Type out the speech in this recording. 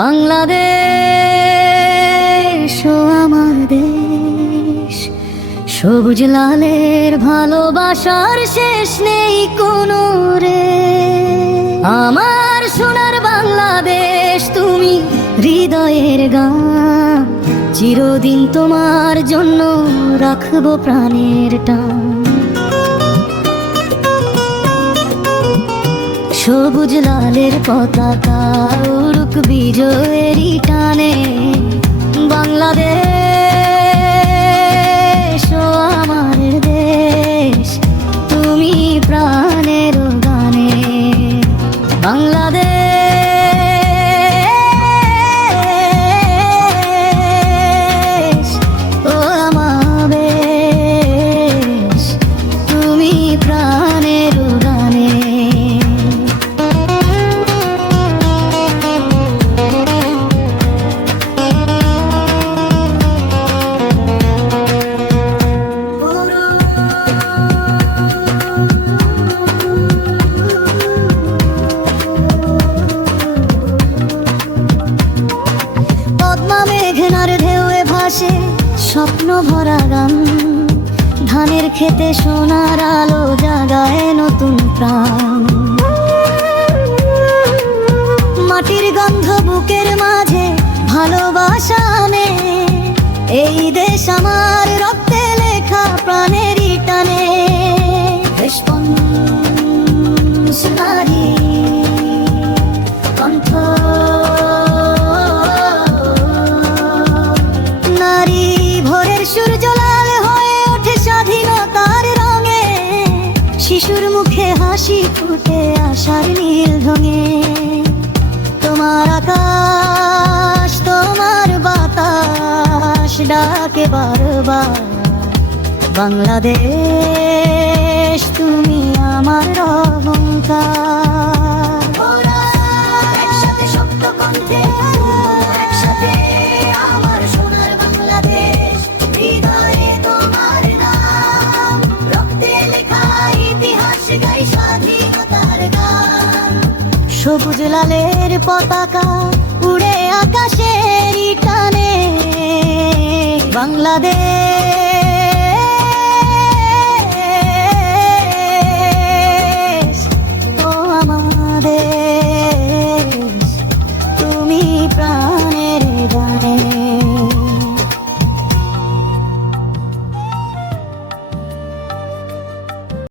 বাংলাদেশ ও আমার দেশ, সবুজ লালের ভালোবাসার শেষ নেই কোনো রে। আমার সোনার বাংলাদেশ, তুমি হৃদয়ের গান, চিরদিন তোমার জন্য রাখবো প্রাণের টান। সবুজ লালের পতাকা উড়ুক বিজয়েরই টানে। বাংলাদেশ ও আমার দেশ, তুমি প্রাণের গানে। বাংলাদেশ ও আমার দেশ, তুমি প্রাণের গানে। মেঘনার ঢেউয়ে ভাসে স্বপ্ন ভরা গান, ধানের খেতে সোনার আলো জাগায় নতুন প্রাণ। মাটির গন্ধ বুকের মাঝে ভালোবাসা আনে, এই দেশ আমার রক্তে লেখা প্রাণেরই টানে। কণ্ঠ সূর্য লাল হয়ে ওঠে স্বাধীনতার রঙে, শিশুর মুখে হাসি ফুটে আশার নীল ঢঙে। তোমার আকাশ, তোমার বাতাস ডাকে বারবার, বাংলাদেশ তুমি আমার অহংকার। একসাথে শব্দ কণ্ঠে, একসাথে আমার সোনার বাংলাদেশ, হৃদয়ে তোমার নাম, রক্তে লেখা ইতিহাস গাই স্বাধীনতার গান। সবুজ লালের পতাকা উড়ে আকাশের টানে, বাংলাদেশ